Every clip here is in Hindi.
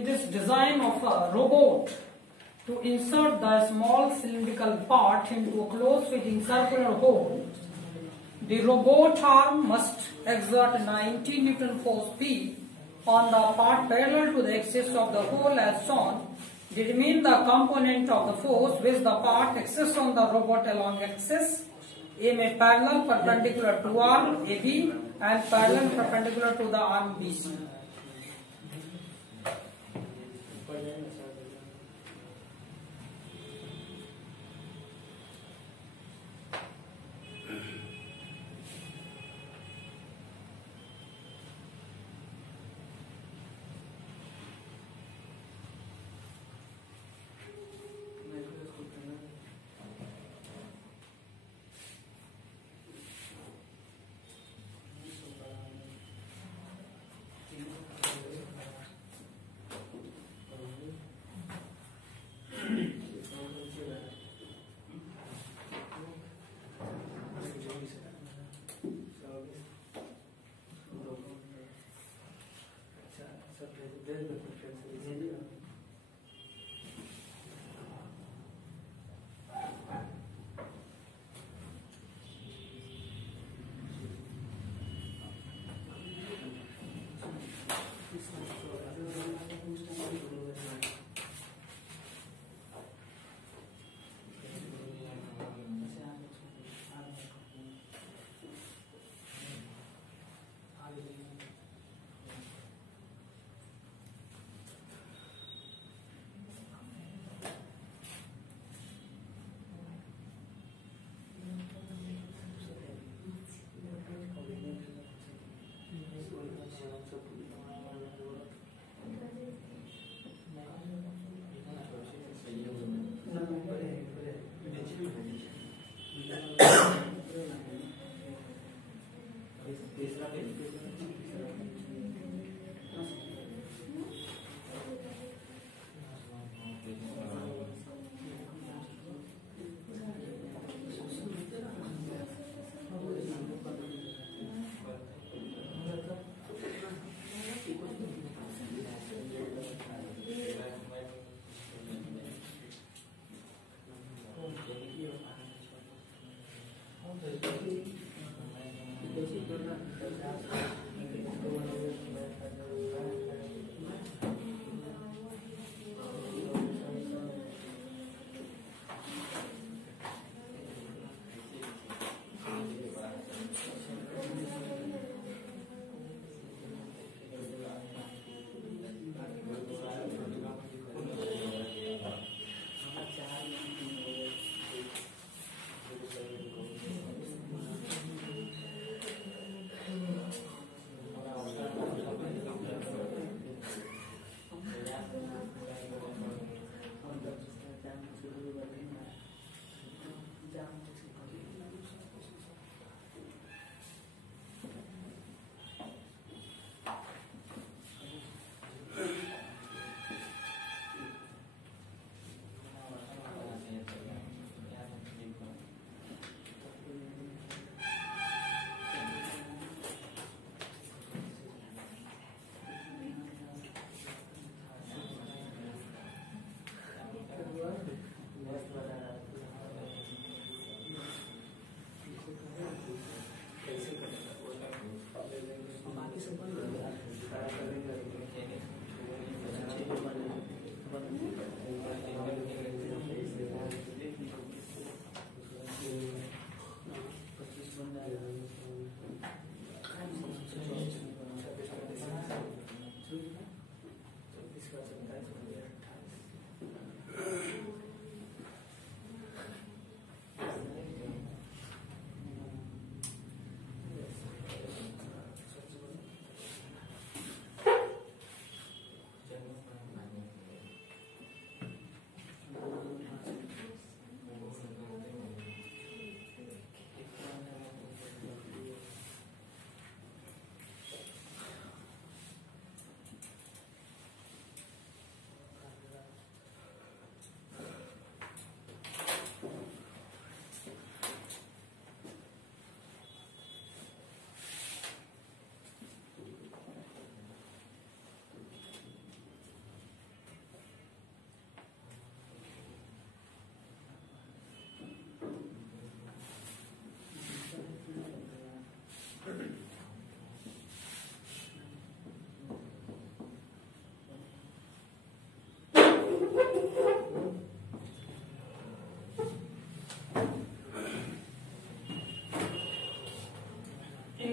in this design of a robot to insert the small cylindrical part into a close-fitting circular hole, the robot arm must exert 90 Newton force P on the part parallel to the axis of the hole as shown. Determine the component of the force which the part exerts on the robot along axis A में parallel perpendicular to arm AB and parallel perpendicular to the arm BC.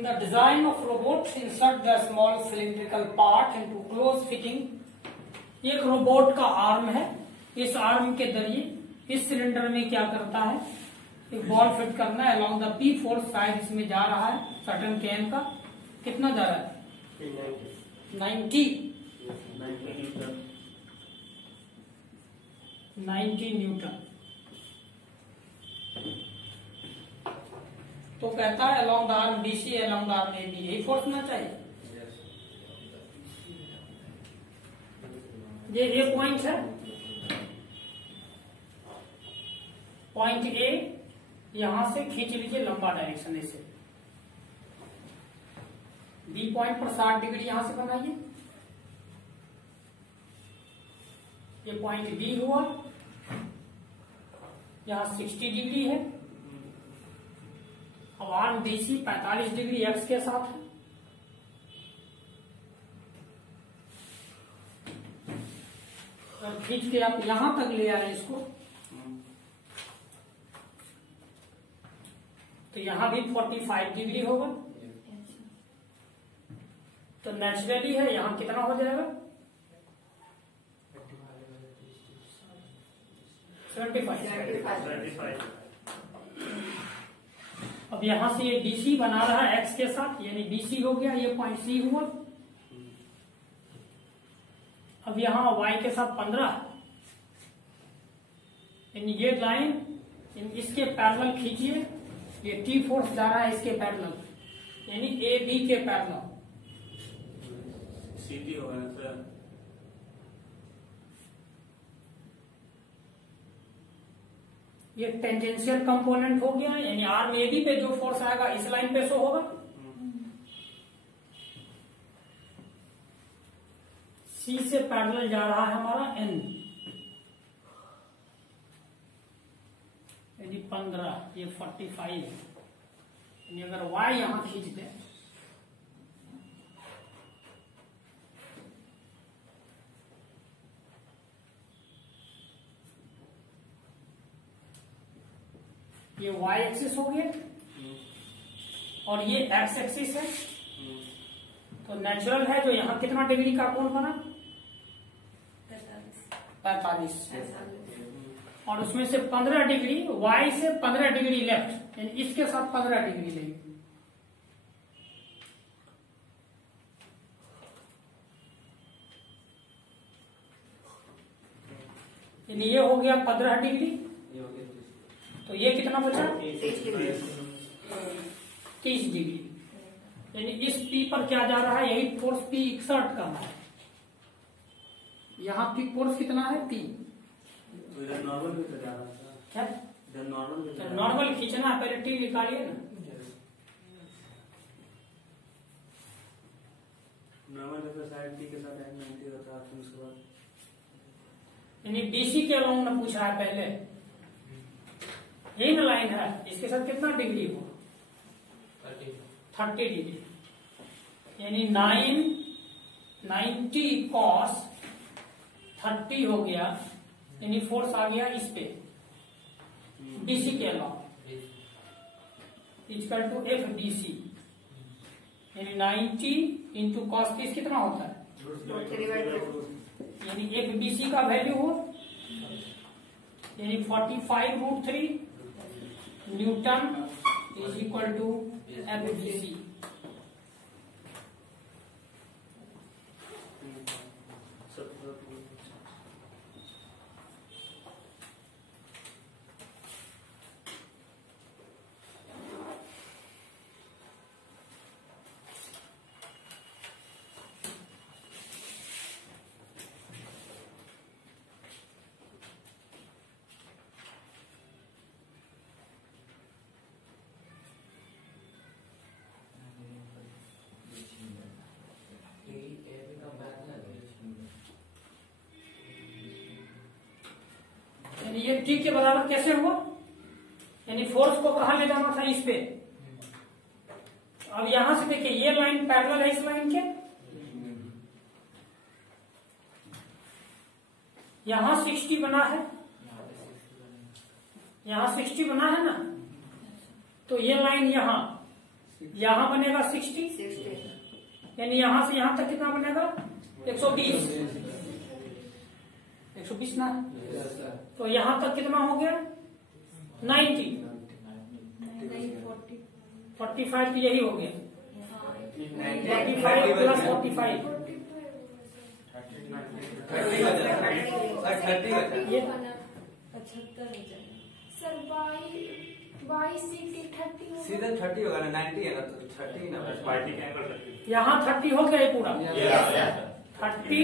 the design of robot, insert the small cylindrical part into close fitting. एक रोबोट का आर्म है, इस आर्म के जरिए इस सिलेंडर में क्या करता है, एक बॉल फिट करना है along the P force side इसमें जा रहा है, सर्टन केन का कितना जा रहा है 90 न्यूटन। तो कहता है along the arm BC along the arm AB, यही फोर्स ना चाहिए। ये पॉइंट है, पॉइंट ए, यहां से खींच लीजिए लंबा डायरेक्शन से। बी पॉइंट पर 60 डिग्री यहां से बनाइए, ये पॉइंट बी हुआ, यहां 60 डिग्री है। अब आर्म BC 45 डिग्री एक्स के साथ है। और खींच के आप यहां तक ले आए इसको, तो यहां भी 45 डिग्री होगा। तो नेचुरली है, यहां कितना हो जाएगा 75। अब यहां से ये BC बना रहा है एक्स के साथ, यानी BC हो गया, ये पॉइंट C हुआ। अब यहां Y के साथ 15, यानी ये लाइन इसके पैरेलल खींचिए, ये T फोर्स जा रहा है इसके पैरेलल, यानी AB के पैरेलल। सीधी होगा ना सर, ये टेंजेंशियल कंपोनेंट हो गया, यानी आर्म AB पे जो फोर्स आएगा इस लाइन पे शो होगा। C से पैरेलल जा रहा है हमारा N, यानी 15, ये 45, यानी अगर Y यहां खींच दे ये Y एक्सिस हो गया और ये X एक्सिस है। तो नेचुरल है जो यहाँ कितना डिग्री का कोण बना 45, और उसमें से 15 डिग्री Y से 15 डिग्री लेफ्ट, यानी इसके साथ 15 डिग्री लेंगे। यानी ये हो गया 15 डिग्री, तो ये कितना बचा 30 डिग्री। यानी इस P पर क्या जा रहा है, यही फोर्स P एक्सर्ट करना है। यहाँ P फोर्स कितना है P, तो इधर नॉर्मल भी तो जा रहा था, क्या इधर नॉर्मल भी तो नॉर्मल खींचना है, पहले T निकालिए ना। नॉर्मल तो साइड T के साथ एंगल 90 होता है, फिर उसके बाद यानी BC के अलाउंग में पूछ रहा है पहले, यही ना लाइन है, इसके साथ कितना डिग्री हो 30 डिग्री, यानी 90 cos 30 हो गया, यानी फोर्स आ गया इस पे BC के अलाउंग, इक्वल टू FBC, यानी 90 इंटू कॉस 30 कितना होता है, यानी FBC का वैल्यू हो यानी 45√3 newton is equal to FBC। ये T के बराबर कैसे हुआ, यानी फोर्स को कहां ले जाना था इस पे। अब यहां से देखिए ये लाइन पैरेलल है इस लाइन के, यहां 60 बना है, यहां 60 बना है ना, तो ये लाइन यहां यहाँ बनेगा 60, यानी यहाँ से यहाँ तक कितना बनेगा 120, 120 ना। तो यहाँ तक कितना हो गया 90, 45 तो यही हो गया 45 प्लस 45 ये 22 सीधे 30 होगा ना, 90 है ना, तो 30 ना। यहाँ 30 हो गया ये पूरा 30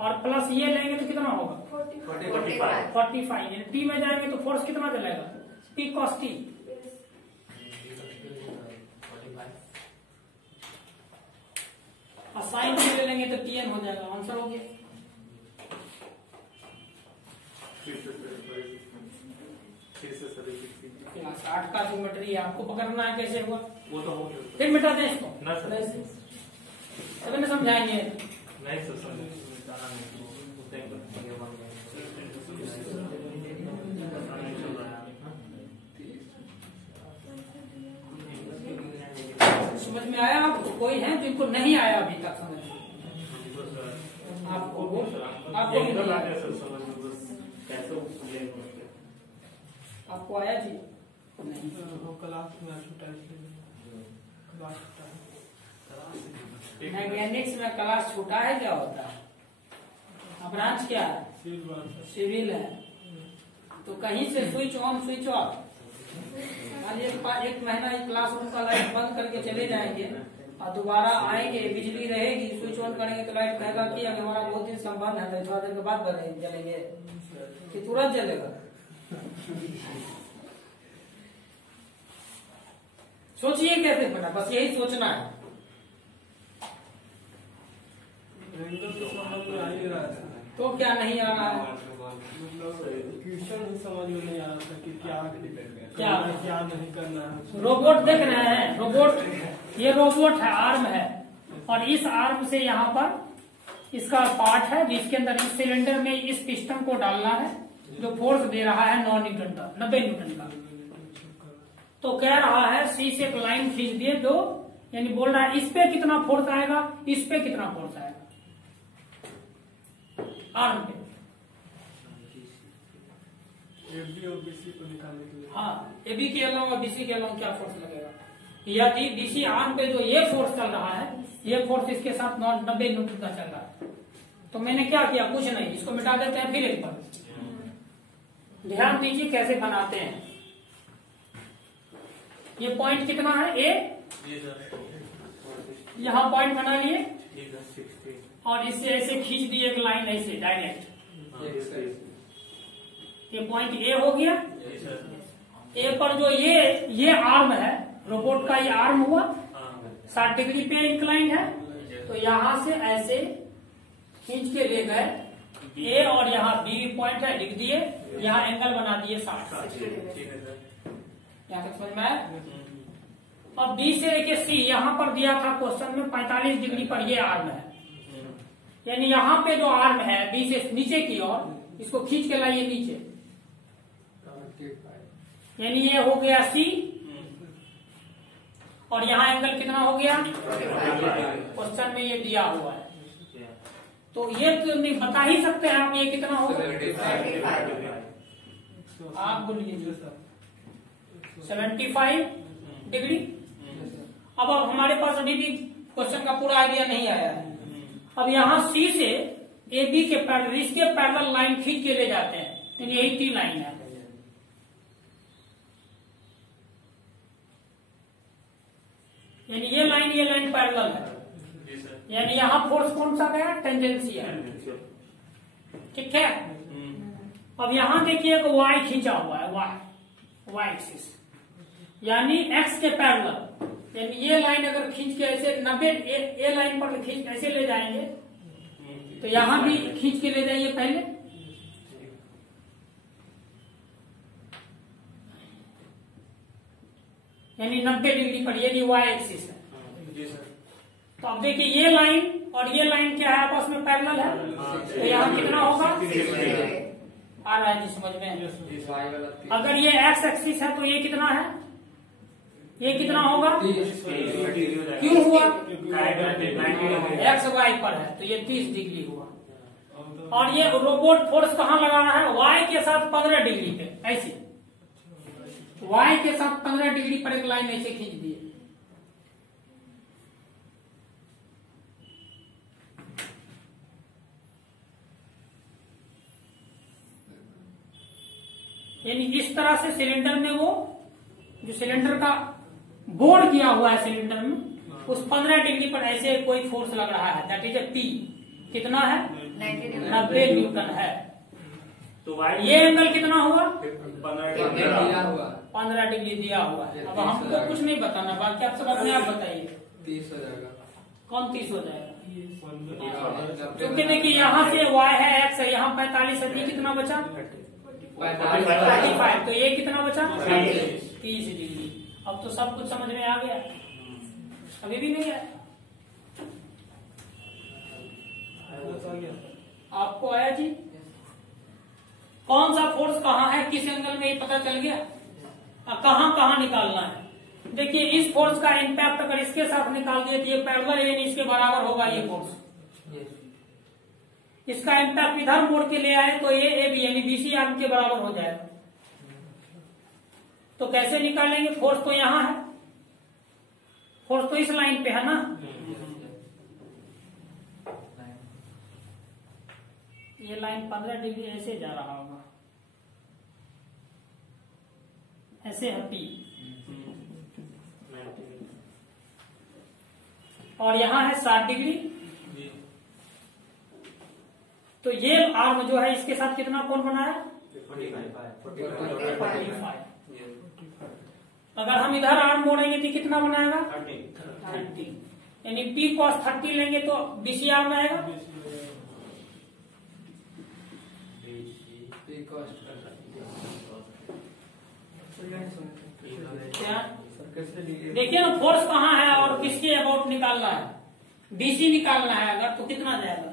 और प्लस ये लेंगे तो कितना होगा 45, यानी टी में जाएंगे तो फोर्स कितना चलेगा P cos T। और साइन भी ले लेंगे तो TN हो जाएगा, आंसर हो गया। क्लास 8 का ज्योमेट्री आपको पकड़ना है, कैसे हुआ वो तो हो गया। फिर मिटा दें इसको ना सर। तभी मैं समझाएंगे। नहीं सर, समझाना नहीं तो उतने समझ में आया आपको? कोई है जिनको नहीं आया अभी तक समझ में? आपको आपको आया जी? नहीं, मैकेनिक्स में क्लास छोटा है, क्या होता है? ब्रांच क्या है? सिविल है। तो कहीं से स्विच ऑन स्विच ऑफ, एक महीना एक क्लासरूम का लाइट बंद करके चले जाएंगे और दोबारा आएंगे, बिजली रहेगी, स्विच ऑन करेंगे तो लाइट कहेगा कि अगर हमारा बहुत दिन से बंद है तो थोड़ा देर के बाद जलेंगे कि तुरंत जलेगा। सोचिए कैसे बना, बस यही सोचना है। तो क्या नहीं आ रहा है? क्वेश्चन ही समझ में नहीं आ रहा था कि क्या नहीं करना है। रोबोट देख रहे हैं, रोबोट, ये रोबोट है, आर्म है, और इस आर्म से यहाँ पर इसका पार्ट है जिसके अंदर इस सिलेंडर में इस पिस्टन को डालना है जो फोर्स दे रहा है 9 न्यूटन का, 90 न्यूटन का। तो कह रहा है सी से एक लाइन खींच दिए दो, यानी बोल रहा है इस पे कितना फोर्स आएगा, इस पे कितना फोर्स आएगा आर्म पे। एबी और बीसी को निकालने के लिए। हाँ, एबी के अलावा बीसी के अलावा क्या फोर्स लगेगा? यदि बीसी आर्म पे जो ये फोर्स चल रहा है, ये फोर्स इसके साथ 90 न्यूटन का चल रहा है, तो मैंने क्या किया? कुछ नहीं, इसको मिटा देते हैं फिर एक बार। ध्यान दीजिए कैसे बनाते हैं। ये पॉइंट कितना है ए, यहाँ पॉइंट बना लिए और इससे ऐसे खींच दिए एक लाइन ऐसे डायरेक्ट। ये पॉइंट ए हो गया। ए पर जो ये आर्म है, रोबोट का ये आर्म हुआ 60 डिग्री पे इंक्लाइन है, तो यहाँ से ऐसे खींच के ले गए ए और यहाँ बी पॉइंट है, लिख दिए, यहाँ एंगल बना दिए 60। यहाँ तक समझ में आया? अब बी से लेके सी, यहाँ पर दिया था क्वेश्चन में 45 डिग्री पर ये आर्म है, यानी यहाँ पे जो आर्म है बी से नीचे की ओर, इसको खींच के लाइए नीचे, यानी ये हो गया सी, और यहाँ एंगल कितना हो गया? क्वेश्चन में ये दिया हुआ है, तो ये तो नहीं बता ही सकते हैं आप ये कितना होगा। आप बोलिए 75 डिग्री। अब हमारे पास अभी भी क्वेश्चन का पूरा आइडिया नहीं आया है। अब यहाँ सी से ए बी के पैरेलल, इसके पैरेलल लाइन खींच के ले जाते हैं, यानी यही 3 लाइन है, यानी ये लाइन पैरेलल है, यानी यहाँ फोर्स कौन सा गया? टेंजेंशियल। ठीक है। अब यहाँ देखिए कि वाई खींचा हुआ है, वाई एक्सिस, यानी एक्स के पैरेलल, यानी ये लाइन अगर खींच के ऐसे 90 ए लाइन पर खींच ऐसे ले जाएंगे, तो यहाँ भी खींच के ले जाइए पहले, यानी 90 डिग्री पर, ये वाई एक्सिस है। तो अब देखिए ये लाइन और ये लाइन क्या है? आपस में पैरेलल है, तो यहाँ कितना होगा? आ रहा है जी समझ में? अगर ये एक्स एक्सिस है तो ये कितना है? ये कितना होगा? क्यों हुआ? एक्स वाई पर है तो ये 30 डिग्री हुआ। और ये रोबोट फोर्स कहाँ लगा रहा है? वाई के साथ 15 डिग्री पे, ऐसे वाई के साथ 15 डिग्री पर एक लाइन ऐसे खींच दिए। यानी इस तरह से सिलेंडर में वो जो सिलेंडर का बोर किया हुआ है सिलेंडर में उस 15 डिग्री पर ऐसे कोई फोर्स लग रहा है, दैट इज ए पी। कितना है? 90 न्यूटन है। तो ये एंगल कितना हुआ? 15 डिग्री दिया हुआ है। अब हमको कुछ नहीं बताना, बाकी आप सब अपने आप बताइए। 30 हो जाएगा। कौन 30 हो जाएगा? क्योंकि देखिए यहाँ से y है, x है, यहाँ 45 है, ये कितना बचा? 45। तो ये कितना बचा? 30 डिग्री। अब तो सब कुछ समझ में आ गया, अभी भी नहीं आया? आपको आया जी? कौन सा फोर्स कहाँ है, किस एंगल में, ये पता चल गया? कहाँ कहाँ निकालना है? देखिए इस फोर्स का इम्पैक्ट अगर इसके साथ निकाल दिए तो ये पैरेलल यानी इसके बराबर होगा ये फोर्स। इसका इम्पैक्ट इधर मोड़ के ले आए तो ये ए बी यानी बीसी आर्म के बराबर हो जाएगा। तो कैसे निकालेंगे? फोर्स तो यहाँ है, फोर्स तो इस लाइन पे है ना। ये लाइन 15 डिग्री ऐसे जा रहा होगा, ऐसे है पी, और यहाँ है 60 डिग्री। तो ये आर्म जो है इसके साथ कितना कोण बनाया? 45। अगर हम इधर आर्म मोड़ेंगे तो कितना बनाएगा? 30। यानी पी कॉस 30 लेंगे तो बीसी आर्म आएगा। क्या देखिए ना, फोर्स कहाँ है और किसके अबाउट निकालना है? डीसी निकालना है अगर तो कितना जाएगा?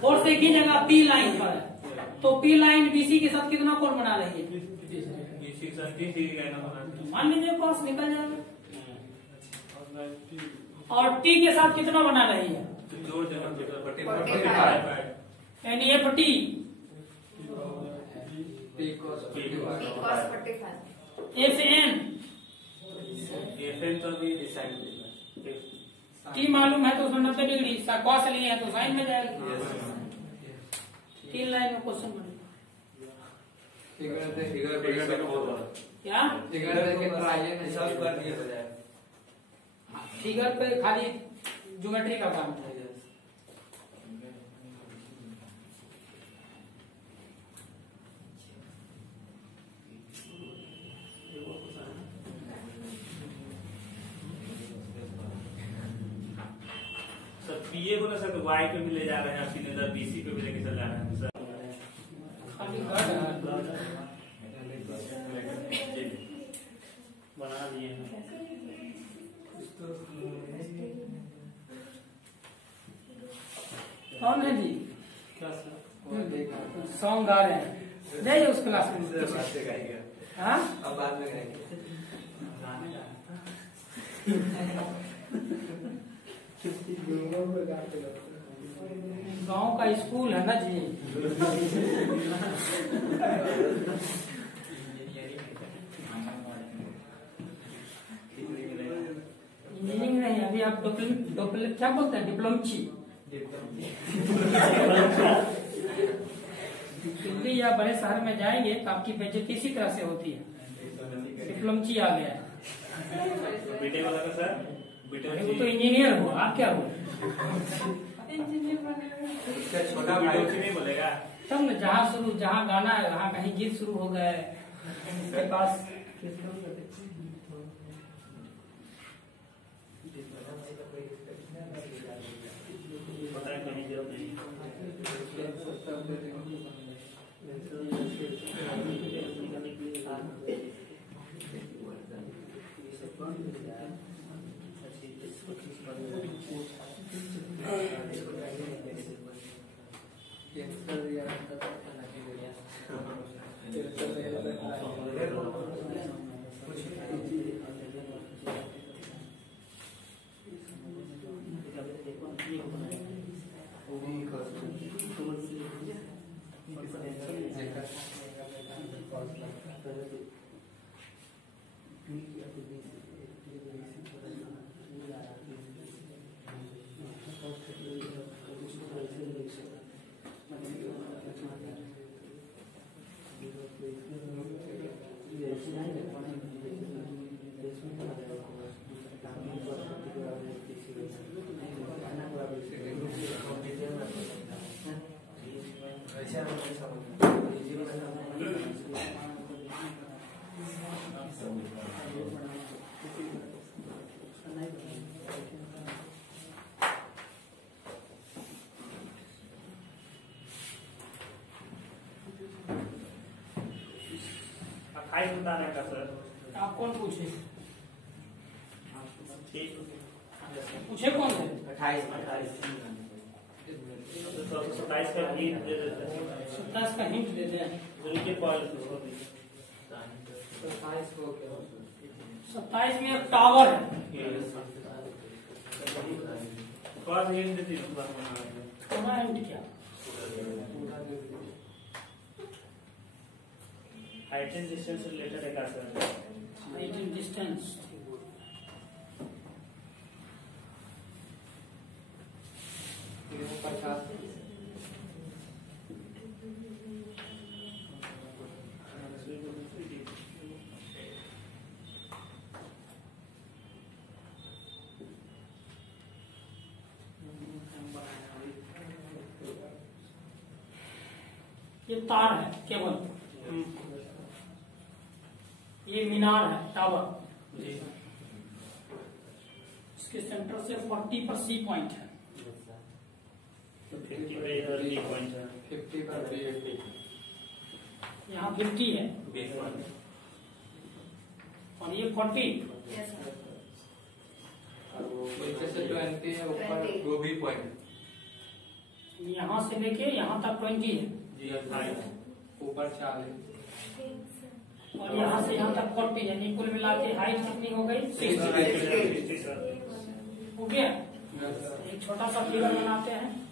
फोर्स एक ही जगह पी लाइन पर है तो पी लाइन बीसी के साथ कितना कोण बना रही है? मान लीजिए कॉस निकल जाएगा। और टी के साथ कितना बना रही है? यानी F T F N T मालूम है तो उसमें 90 डिग्री कॉस लिए है तो साइन में जाएगा। 3 लाइन में क्वेश्चन क्या? फिगर पे खाली ज्योमेट्री का काम है। पीए को ना सर वाई पे भी ले जा रहे हैं, फिर इधर बीसी पे भी लेके चल जा रहे हैं सर। बना दिए हैं। कौन है जी? सॉन्ग गा रहे हैं, जाइए उस क्लास में। हाँ अब बाद में गाएंगे। गांव का स्कूल है ना जी। इंजीनियरिंग नहीं, अभी आप क्या बोलते हैं? डिप्लोमची। दिल्ली या बड़े शहर में जाएंगे तो आपकी बेइज्जती इसी तरह से होती है। डिप्लोमची आ गया है। बेटे वाला का सर वो तो इंजीनियर हो, आप क्या हो? छोटा नहीं बोलेगा तब न जहाँ गाना है वहाँ कहीं गीत शुरू हो गए उसके पास। बताने का सर। आप कौन पूछे? ठीक पूछे कौन है? 28 27 का हिंट दे देते हैं। 27 का हिंट दे दें। उनके पॉइंट 27 में एक टावर है। कौन हिंट देती है? थोड़ा हिंट क्या? हाइट एंड डिस्टेंस से रिलेटेड है का सर? हाइट एंड डिस्टेंस ये तार है केबल, ये मीनार है टावर। इसके सेंटर से 40 पर सी पॉइंट है। 50 पे इधर डी पॉइंट है। 50 पर बी यहाँ 50 है और ये 40। नीचे से 20 है, ऊपर वो भी पॉइंट। यहाँ से लेके यहाँ तक 20 है ऊपर 40 और यहाँ से यहाँ तक 40, यानी कुल मिला के हाइट कितनी हो गई? 60 हो गया। एक छोटा सा फिगर बनाते हैं।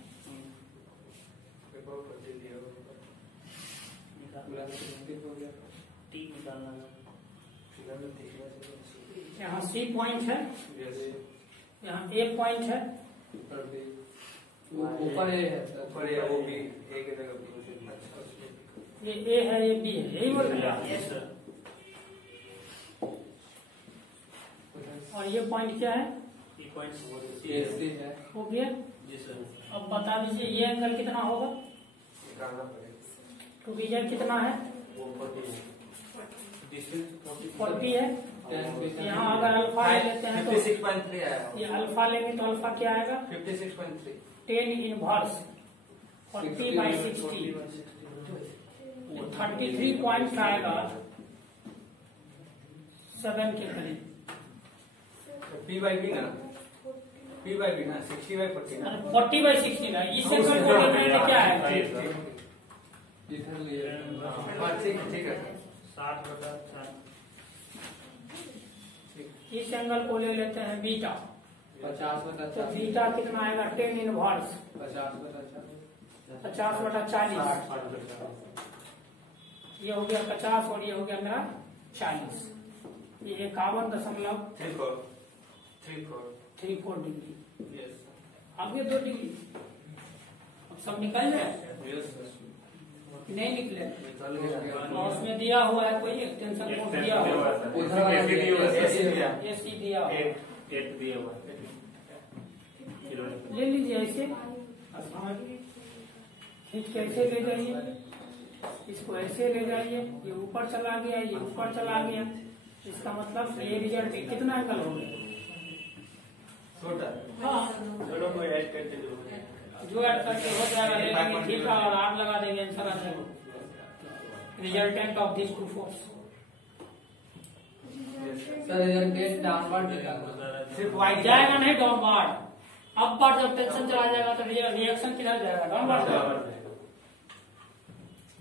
यहाँ सी पॉइंट है, यहाँ ए पॉइंट है, ऊपर है वो भी एक जगह। ये ए है, ये बी है, यही बोल रहे हैं। और ये पॉइंट क्या है? हो गया। अब बता दीजिए ये एंगल कितना होगा? तो विजय कितना है? 40 है। यहाँ अगर अल्फा ले लेते हैं तो 56.3 आया। ये अल्फा लेंगे तो अल्फा क्या आएगा? 56.3 10 इनवर्स 40/60 33 पॉइंट आएगा 7 के करीब। P/B ना 60/40 ना 40/60 ना। इस एंगल को लेते हैं क्या है? ठीक है 60/60। इस एंगल को ले लेते हैं बीटा। 50/50 तो बीटा कितना आएगा? 10 इनवर्स 50/40। ये हो गया 50 और ये हो गया मेरा 40। ये 51.34 डिग्री। आगे 2 डिग्री। अब सब निकल जाए? नहीं निकले। और उसमें दिया हुआ है कोई एक्सटेंशन कोड दिया हुआ है। एसी दिया हुआ ले लीजिए ऐसे। खींच के ऐसे ले जाइए, इसको ऐसे ले जाइए। ये ऊपर चला गया, ये ऊपर चला गया। इसका मतलब ये रिजल्ट कितना एंगल हो गया? हाँ जो ऐड करके हो जाएगा, लेकिन ठीक है और आग लगा देंगे आंसर आ जाएगा। Resultant of this two force. Sir resultant downward सिर्फ वाइट जाएगा नहीं, डाउनवर्ड। अब पर जब टेंशन चला जाएगा तो रिएक्शन किधर जाएगा? डाउनवर्ड जाएगा।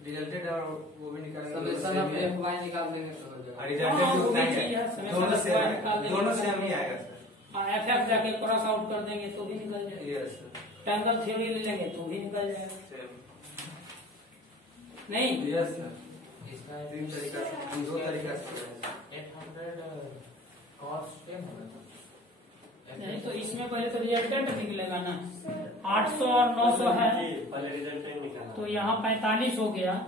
रिजल्टेड और वो भी निकालेंगे। समेशन ऑफ एफ वाई निकाल देंगे तो हो जाएगा। रिजल्टेड भी उतना ही है, है, summation दोनों of से y निकाल देंगे। दोनों से हम ही आएगा सर। एफ एफ जाके क्रॉस आउट कर देंगे तो भी निकल जाएगा। Yes sir. ट्रायंगल थ्योरी ले लेंगे तो भी निकल जाएगा। सेम। नहीं यस सर। तीन तरीका से, दो तरीका से है। 800 cos 10 होगा था। नहीं तो इसमें पहले तो रिजल्टेंट निकलेगा ना। 800 और 900 है पहले रिजल्टेंट निकाला। तो यहाँ 45 हो गया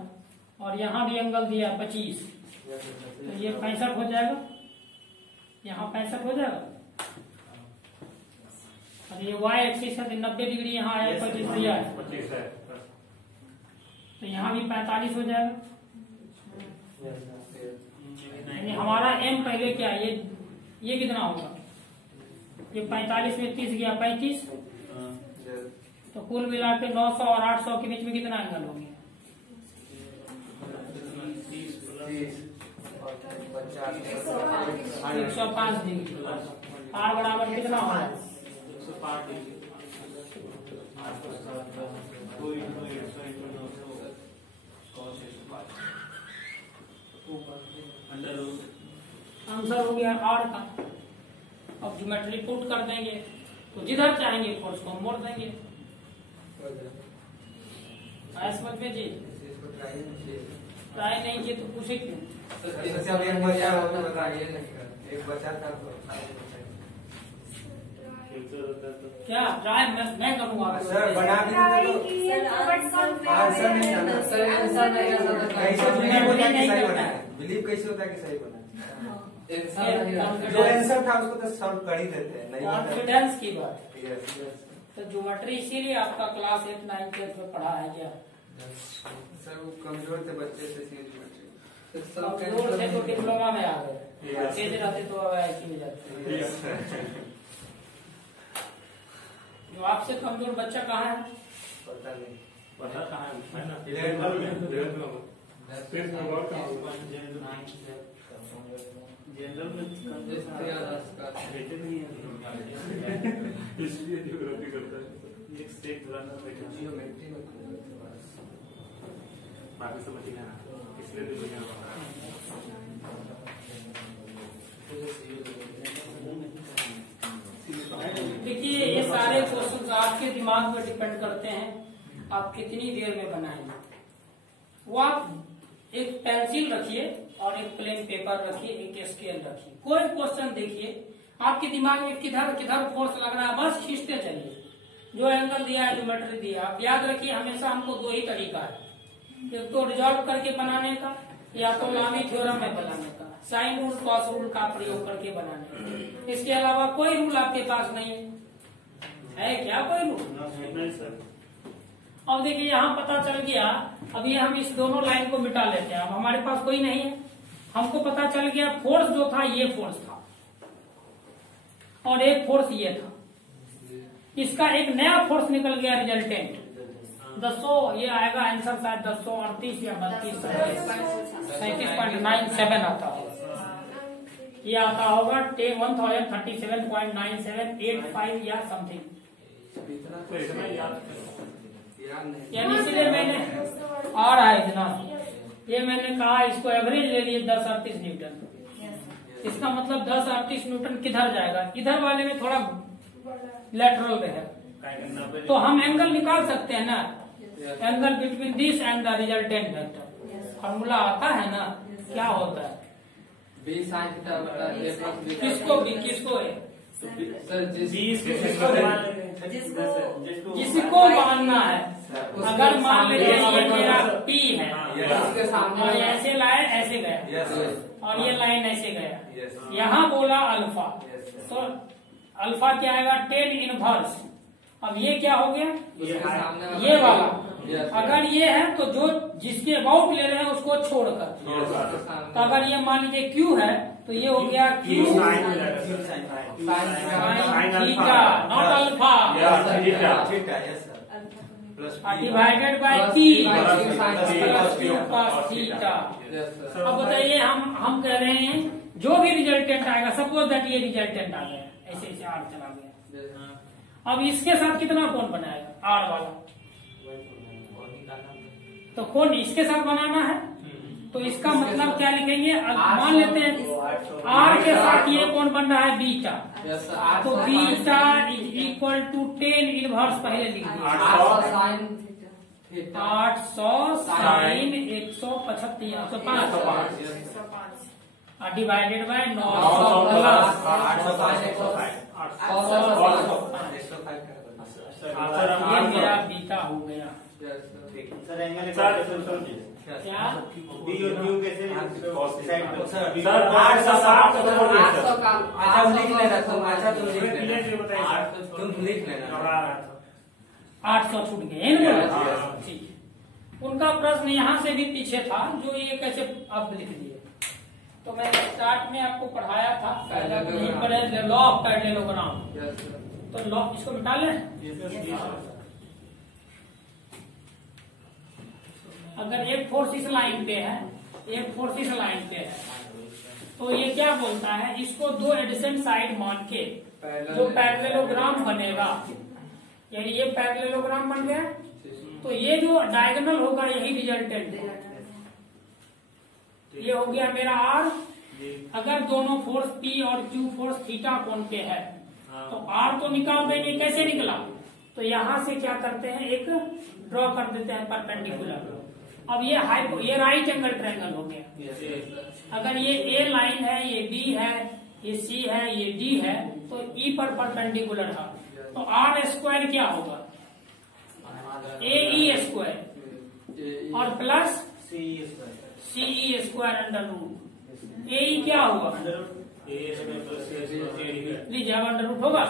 और यहाँ भी एंगल दिया 25 तो ये 65 हो जाएगा। यहाँ 65 हो जाएगा और ये y एक्सिस है तो 90 डिग्री यहाँ आया 25 दिया है 25 है। तो यहाँ भी 45 हो जाएगा। यानी हमारा m पहले क्या है, ये कितना होगा, ये 45 में 30 गया 35 तो कुल मिला के 900 और 800 के बीच में कितना एंगल हो गया 105 डिग्री। r बराबर कितना होगा 105 डिग्री। आंसर हो गया r का। अब ज्योमेट्री पुट कर देंगे तो जिधर चाहेंगे फोर्स को मोड़ देंगे। समझ में जी ट्राई नहीं किए तो पूछे क्यों। एक बचा था क्या ट्राई मैं करूँगा सर, बना भी देते तो आंसर नहीं आता। सर आंसर नहीं आता तो कैसे बिलीव होता है कि सही बना है, बिलीव कैसे होता है कि सही बना है। आंसर नहीं आता। जो आंसर था उसको तो सॉल्व कर ही देते हैं, नहीं होता है। कॉन्फिडेंस की बात है। Yes, yes। तो ज्योमेट्री इसीलिए आपका क्लास 8 9 10 में पढ़ा है क्या सर वो कमजोर थे बच्चे से ज्योमेट्री। कमजोर थे तो डिप्लोमा में आ गए Yes। तेज रहते तो अब ऐसी में जाते। जो आपसे कमजोर बच्चा कहाँ है पता नहीं। पता कहाँ है ना? जनरल में बेटे नहीं है। इसलिए ज्योग्राफी करता है। एक स्टेट रनर बैठा है। ज्योमेट्री में बाकी समझ गया ना, इसलिए भी बढ़िया बना। देखिए ये सारे क्वेश्चन आपके दिमाग पर डिपेंड करते हैं आप कितनी देर में बनाएंगे। वो आप एक पेंसिल रखिए और एक प्लेन पेपर रखिए, एक स्केल रखिए, कोई क्वेश्चन देखिए आपके दिमाग में किधर किधर फोर्स लग रहा है बस खींचते चलिए। जो एंगल दिया है ज्योमेट्री दिया आप याद रखिए हमेशा हमको दो ही तरीका है, एक तो रिजॉल्व करके बनाने का या तो लामी थ्योरम में बनाने का, साइन रूल कॉस रूल का प्रयोग करके बनाने का। इसके अलावा कोई रूल आपके पास नहीं है क्या कोई रूल। नहीं सर। अब देखिए यहाँ पता चल गया, अभी हम इस दोनों लाइन को मिटा लेते हैं। अब हमारे पास कोई नहीं है, हमको पता चल गया फोर्स जो था ये फोर्स था और एक फोर्स ये था। इसका एक नया फोर्स निकल गया रिजल्टेंट 1000, ये आएगा आंसर शायद 1038 या 37.97 आता होगा। ये आता होगा 1037.9785 या समथिंग। तो इतना याद यानी इसलिए मैंने आ रहा है इतना, ये मैंने कहा इसको एवरेज ले लिए 1038 न्यूटन। इसका मतलब 1038 न्यूटन किधर जाएगा, इधर वाले में थोड़ा लेटरल में है तो हम एंगल निकाल सकते हैं ना, angle between this and the resultant vector. Formula आता है ना, क्या होता है बी साइन थीटा बटा ए प्लस बी। किसको भी किसको है सर जिसको मानना है। अगर मान लीजिए ये मेरा P है इसके सामने और ऐसे लाए ऐसे गया और ये लाइन ऐसे गया, यहाँ बोला अल्फा तो अल्फा क्या आएगा 10 इनवर्स। अब ये क्या हो गया ये वाला, अगर ये है तो जो जिसके अबाउट ले रहे हैं उसको छोड़कर। तो अगर ये मान लीजिए Q है तो ये हो गया Q theta naught alpha divided by P plus Q cos theta. अब बताइए हम कह रहे हैं जो भी रिजल्टेंट आएगा, सपोज दैट ये रिजल्टेंट आ गया ऐसे ऐसे आर चला गया, अब इसके साथ कितना कोण बनाएगा आर वाला तो कोण इसके साथ बनाना है, तो इसका मतलब क्या लिखेंगे, मान लेते हैं आर के साथ ये कोण बन रहा है बीटा, तो beta is equal to 10 inverse पहले लिख दिया 800 साइन 175 डिवाइडेड बाय 900 प्लस ये मेरा बीटा हो गया। सर एंगल क्या बी और क्यू कैसे सर 860 अच्छा लिख लेना तुम, अच्छा तुम लिख लेना 800 छूट गए। ठीक, उनका प्रश्न यहाँ से भी पीछे था जो ये कैसे अब लिख दिए। तो मैं स्टार्ट में आपको पढ़ाया था लॉ ऑफ पैरेललोग्राम, तो लॉ इसको मिटा लें। अगर एक फोर्स इस लाइन पे है, एक फोर्स इस लाइन पे है, तो ये क्या बोलता है, इसको दो एडिसेंट साइड मान के जो पैरेललोग्राम बनेगा, यानी ये पैरेललोग्राम बन गया, तो ये जो डायगोनल होगा यही रिजल्टेंट है। ये हो गया मेरा आर। अगर दोनों फोर्स पी और क्यू फोर्स थीटा कोण के है, तो आर तो निकाल देंगे, कैसे निकला, तो यहाँ से क्या करते हैं, एक ड्रॉ कर देते हैं परपेंडिकुलर। अब ये राइट एंगल ट्रायंगल हो गया। अगर ये ए लाइन है, ये बी है, ये सी है, ये डी है, तो ई पर परपेंडिकुलर है, तो आर स्क्वायर क्या होगा, ए ई स्क्वायर और plus CE square under root. A E क्या हुआ, लीजिए अब अंडर रूट होगा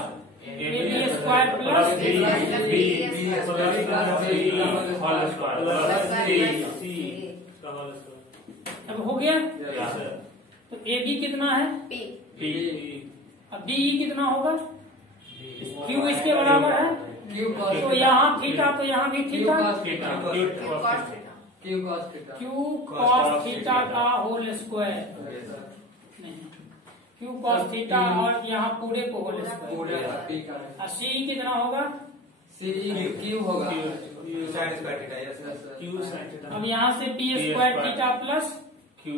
ए बी स्क्वायर प्लस अब हो गया। तो ए बी कितना है, अब डी ई कितना होगा, क्यू इसके बराबर है, तो यहाँ थीटा, तो यहाँ भी थीटा, क्यू कॉस थीटा का whole square, Q cos theta और यहाँ पूरे को होल स्क्वायर। और सी कितना होगा, क्यू होगा अब यहाँ से P square theta plus Q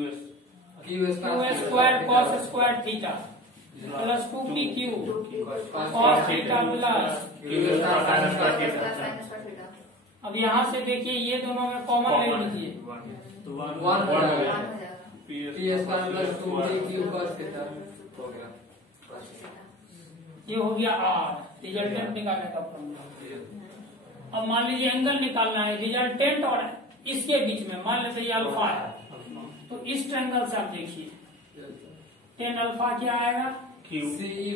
square cos square theta plus 2p Q cos theta plus. अब यहाँ से देखिए ये दोनों में कॉमन ले लीजिए, ये हो गया आर, रिजल्टेंट निकालने का फॉर्मूला। अब मान लीजिए एंगल निकालना है रिजल्टेंट और इसके बीच में, मान लेते हैं अल्फा है, तो इस ट्रायंगल से आप देखिए 10 अल्फा क्या आएगा, सीई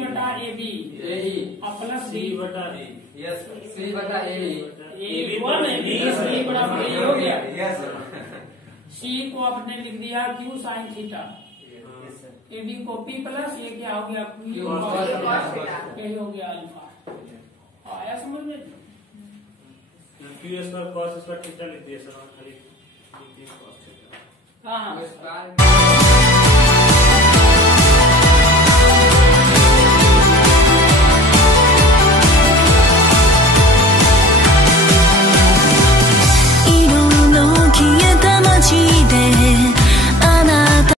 बटा ए बी और प्लस डी बटा सी बटा ए हो गया। सी को आपने लिख दिया Q sine theta, A B को पी प्लस, ये क्या हो गया क्यू, यही हो गया अल्फा। आया समझ में, Q square cos square theta लिख दिया सर, खाली हाँ।